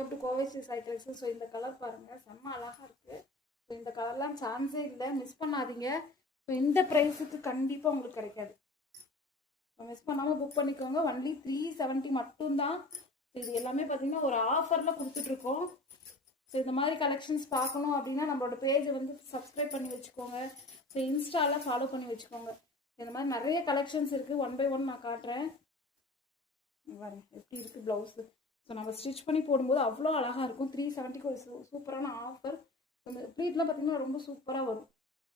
Welcome to Kovai Sri Sai collection. So இந்த colour பாருங்கள், செம்ம அழகாக இருக்குது. ஸோ இந்த கலர்லாம் சான்ஸே இல்லை, மிஸ் பண்ணாதீங்க. ஸோ இந்த ப்ரைஸுக்கு கண்டிப்பாக உங்களுக்கு கிடைக்காது. ஸோ மிஸ் பண்ணாமல் புக் பண்ணிக்கோங்க. ஒன்லி 370 மட்டும்தான். இது எல்லாமே பார்த்தீங்கன்னா ஒரு ஆஃபரில் கொடுத்துட்ருக்கோம். ஸோ இந்த மாதிரி கலெக்ஷன்ஸ் பார்க்கணும் அப்படின்னா நம்மளோட பேஜை வந்து சப்ஸ்கிரைப் பண்ணி வச்சுக்கோங்க. ஸோ இன்ஸ்டாவில் ஃபாலோ பண்ணி வச்சுக்கோங்க. இந்த மாதிரி நிறைய கலெக்ஷன்ஸ் இருக்குது. 1 by 1 நான் காட்டுறேன். எப்படி இருக்குது ப்ளவுஸு. ஸோ நம்ம ஸ்டிச் பண்ணி போடும்போது அவ்வளோ அழகாக இருக்கும். 370க்கு ஒரு சூப்பரான ஆஃபர். இந்த ப்ளீட்லாம் பார்த்திங்கன்னா ரொம்ப சூப்பராக வரும்.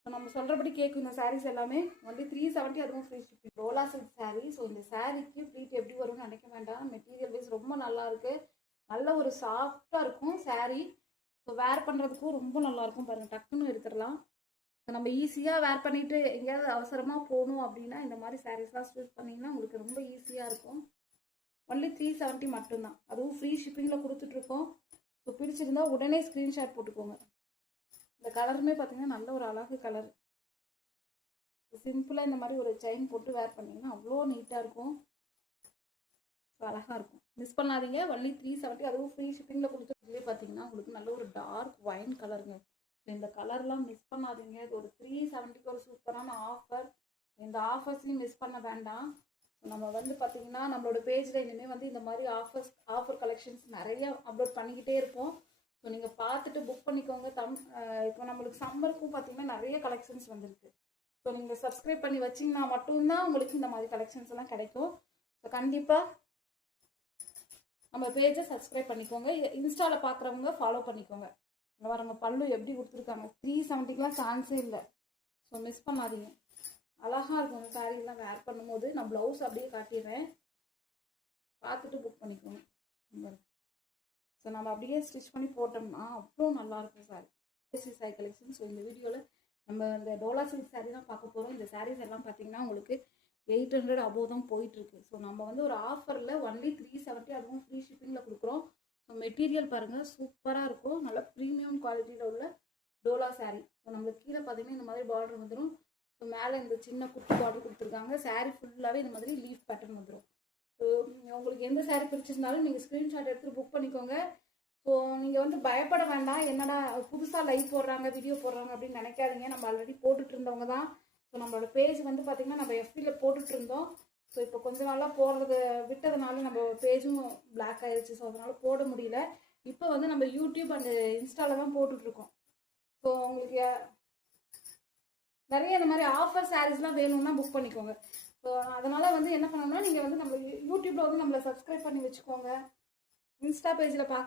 ஸோ நம்ம சொல்கிறபடி கேட்கும் இந்த சாரீஸ் எல்லாமே. ஒன்லி 370, அதுவும் ஃப்ரீ ஷிப்பிங். ரோலா சில்க் சாரீ. ஸோ இந்த சாரீக்கு ப்ளீட் எப்படி வரும்னு நினைக்க வேண்டாம். மெட்டீரியல் வைஸ் ரொம்ப நல்லாயிருக்கு. நல்ல ஒரு சாஃப்டாக இருக்கும் சாரீ. ஸோ வேர் பண்ணுறதுக்கும் ரொம்ப நல்லாயிருக்கும். பாருங்கள், டக்குன்னு எடுத்துடலாம். நம்ம ஈஸியாக வேர் பண்ணிவிட்டு எங்கேயாவது அவசரமாக போகணும் அப்படின்னா இந்த மாதிரி சாரீஸ்லாம் ஸ்டிச் பண்ணிங்கன்னா உங்களுக்கு ரொம்ப ஈஸியாக இருக்கும். ஒன்லி 370 மட்டும்தான், அதுவும் ஃப்ரீ ஷிப்பிங்கில் கொடுத்துட்ருக்கோம். ஸோ பிடிச்சிருந்தா உடனே ஸ்க்ரீன்ஷாட் போட்டுக்கோங்க. இந்த கலருமே பார்த்தீங்கன்னா நல்ல ஒரு அழகு கலர். சிம்பிளாக இந்த மாதிரி ஒரு செயின் போட்டு வேர் பண்ணிங்கன்னா அவ்வளோ நீட்டாக இருக்கும். ஸோ அழகாக இருக்கும். மிஸ் பண்ணாதீங்க. ஒன்லி 370, அதுவும் ஃப்ரீ ஷிப்பிங்கில் கொடுத்துருக்கே. பார்த்தீங்கன்னா உங்களுக்கு நல்ல ஒரு டார்க் ஒயின் கலருங்க. இந்த கலர்லாம் மிஸ் பண்ணாதீங்க. இது ஒரு 370க்கு ஒரு சூப்பரான ஆஃபர். இந்த ஆஃபர்ஸ்லையும் மிஸ் பண்ண வேண்டாம். நம்ம வந்து பார்த்திங்கன்னா நம்மளோட பேஜில் இனிமேல் வந்து இந்த மாதிரி ஆஃபர் கலெக்ஷன்ஸ் நிறைய அப்லோட் பண்ணிக்கிட்டே இருப்போம். ஸோ நீங்கள் பார்த்துட்டு புக் பண்ணிக்கோங்க. இப்போ நம்மளுக்கு சம்மருக்கும் பார்த்திங்கன்னா நிறைய கலெக்ஷன்ஸ் வந்திருக்கு. ஸோ நீங்கள் சப்ஸ்கிரைப் பண்ணி வச்சிங்கன்னா மட்டும்தான் உங்களுக்கு இந்த மாதிரி கலெக்ஷன்ஸ் எல்லாம் கிடைக்கும். ஸோ கண்டிப்பாக நம்ம பேஜை சப்ஸ்கிரைப் பண்ணிக்கோங்க. இன்ஸ்டாவில் பார்க்குறவங்க ஃபாலோ பண்ணிக்கோங்க. இங்கே வரவங்க பல்லு எப்படி கொடுத்துருக்காங்க. 370க்குலாம் சான்ஸே இல்லை. ஸோ மிஸ் பண்ணாதீங்க. அழகாக இருக்கும் அந்த சாரீலாம் வேர் பண்ணும்போது. நான் ப்ளவுஸ் அப்படியே காட்டிடுறேன், பார்த்துட்டு புக் பண்ணிக்கோங்க. ஸோ நம்ம அப்படியே ஸ்டிச் பண்ணி போட்டோம்னா அவ்வளோ நல்லாயிருக்கும் சாரி. சாய் கலெக்ஷன். ஸோ இந்த வீடியோவில் நம்ம இந்த டோலா சில்க் சாரீ தான் பார்க்க போகிறோம். இந்த சாரீஸ் எல்லாம் பார்த்தீங்கன்னா உங்களுக்கு 800 அபோவ் தான் போயிட்டுருக்கு. ஸோ நம்ம வந்து ஒரு ஆஃபரில் ஒன்லி 370, அதுவும் ஃப்ரீ ஷிப்பிங்கில் கொடுக்குறோம். ஸோ மெட்டீரியல் பாருங்கள், சூப்பராக இருக்கும். நல்ல ப்ரீமியம் குவாலிட்டியில் உள்ள டோலா சாரீ. ஸோ நம்மளுக்கு கீழே பார்த்தீங்கன்னா இந்த மாதிரி பார்டர் வந்துடும். ஸோ மேலே இந்த சின்ன குட்டி பார்டர் கொடுத்துருக்காங்க. சாரீ ஃபுல்லாகவே இந்த மாதிரி லீஃப் பேட்டர்ன் வந்துடும். ஸோ உங்களுக்கு எந்த சாரீ பிடிச்சிருந்தாலும் நீங்கள் ஸ்க்ரீன்ஷாட் எடுத்து புக் பண்ணிக்கோங்க. ஸோ நீங்கள் வந்து பயப்பட வேண்டாம். என்னடா புதுசாக லைவ் போடுறாங்க, வீடியோ போடுறாங்க அப்படின்னு நினைக்காதீங்க. நம்ம ஆல்ரெடி போட்டுட்டு இருந்தவங்க தான். ஸோ நம்மளோட பேஜ் வந்து பார்த்திங்கன்னா நம்ம எஃபியில் போட்டுட்டு இருந்தோம். ஸோ இப்போ கொஞ்சம் நாளாக போடுறது விட்டதுனால நம்ம பேஜும் பிளாக் ஆயிடுச்சு. ஸோ அதனால் போட முடியல. இப்போ வந்து நம்ம யூடியூப் அண்ட் இன்ஸ்டாவில் தான் போட்டுட்ருக்கோம். ஸோ உங்களுக்கு நிறைய இந்த மாதிரி ஆஃபர் சாரீஸ்லாம் வேணும்னா புக் பண்ணிக்கோங்க. ஸோ அதனால் வந்து என்ன பண்ணணும்னா நீங்கள் வந்து நம்ம யூடியூப்பில் வந்து நம்மளை சப்ஸ்கிரைப் பண்ணி வச்சுக்கோங்க. இன்ஸ்டா பேஜில் பார்க்க